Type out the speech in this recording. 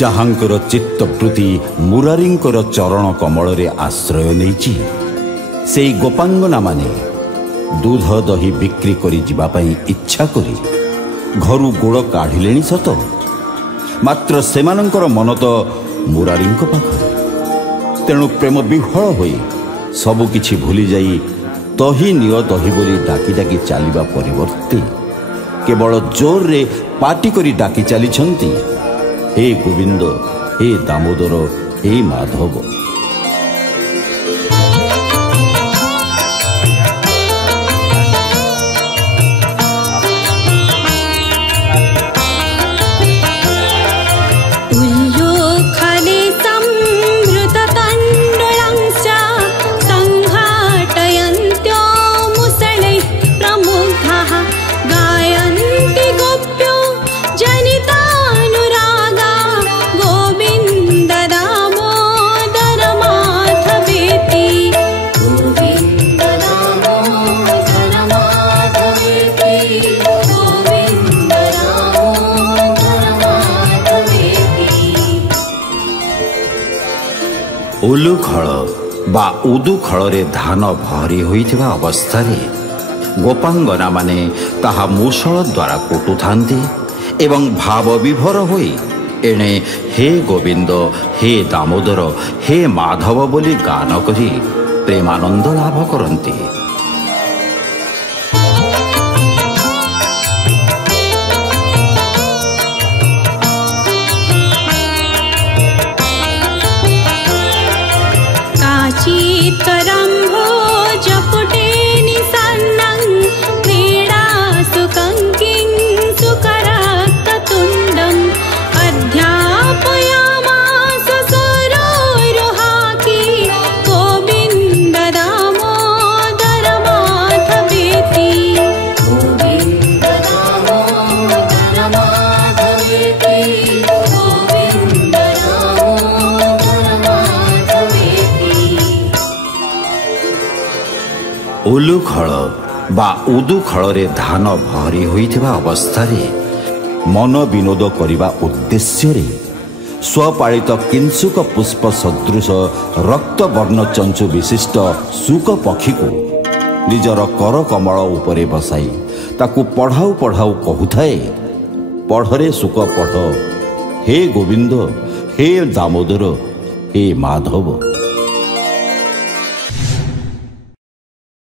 ଯାହାଙ୍କର ଚିତ୍ତବୃତ୍ତି ମୁରାରୀଙ୍କର ଚରଣ କମଳରେ ଆଶ୍ରୟ ନେଇଛି, ସେଇ ଗୋପାଙ୍ଗନାମାନେ ଦୁଧ ଦହି ବିକ୍ରି କରି ଯିବା ପାଇଁ ଇଚ୍ଛା କରି ଘରୁ ଗୋଡ଼ କାଢ଼ିଲେଣି ସତ, ମାତ୍ର ସେମାନଙ୍କର ମନ ତ ମୁରାରୀଙ୍କ ପାଖରେ। ତେଣୁ ପ୍ରେମ ବିହ୍ୱଳ ହୋଇ ସବୁକିଛି ଭୁଲିଯାଇ ଦହି ନିଅ ଦହି ବୋଲି ଡାକି ଡାକି ଚାଲିବା ପରିବର୍ତ୍ତେ କେବଳ ଜୋରରେ ପାଟି କରି ଡାକି ଚାଲିଛନ୍ତି, ହେ ଗୋବିନ୍ଦ, ହେ ଦାମୋଦର, ହେ ମାଧବ। ଉଲୁଖଳ ବା ଉଦୁଖଳରେ ଧାନ ଭରି ହୋଇଥିବା ଅବସ୍ଥାରେ ଗୋପାଙ୍ଗନାମାନେ ତାହା ମୂଷଳ ଦ୍ୱାରା କୁଟୁଥାନ୍ତି ଏବଂ ଭାବ ବିଭୋର ହୋଇ ଏଣେ ହେ ଗୋବିନ୍ଦ, ହେ ଦାମୋଦର, ହେ ମାଧବ ବୋଲି ଗାନ କରି ପ୍ରେମାନନ୍ଦ ଲାଭ କରନ୍ତି। चित्तरम्भो जपुटे निसन्नं क्रीडा सुकङ्किं सुकरक्ततुण्डम् अध्यापयामास सरोरुहाकी गोविन्द दामोदर माधवेति। गोविन्द दामोदर माधवेति, गोविन्द दामोदर माधवेति। ଉଲୁଖଳ ବା ଉଦୁଖଳରେ ଧାନ ଭରି ହୋଇଥିବା ଅବସ୍ଥାରେ ମନ ବିନୋଦ କରିବା ଉଦ୍ଦେଶ୍ୟରେ ସ୍ୱପାଳିତ କିଂସୁକ ପୁଷ୍ପ ସଦୃଶ ରକ୍ତବର୍ଣ୍ଣ ଚଞ୍ଚୁ ବିଶିଷ୍ଟ ଶୁକ ପକ୍ଷୀକୁ ନିଜର କର କମଳ ଉପରେ ବସାଇ ତାକୁ ପଢ଼ାଉ ପଢ଼ାଉ କହୁଥାଏ, ପଢ଼ରେ ଶୁକ ପଢ଼, ହେ ଗୋବିନ୍ଦ, ହେ ଦାମୋଦର, ହେ ମାଧବ।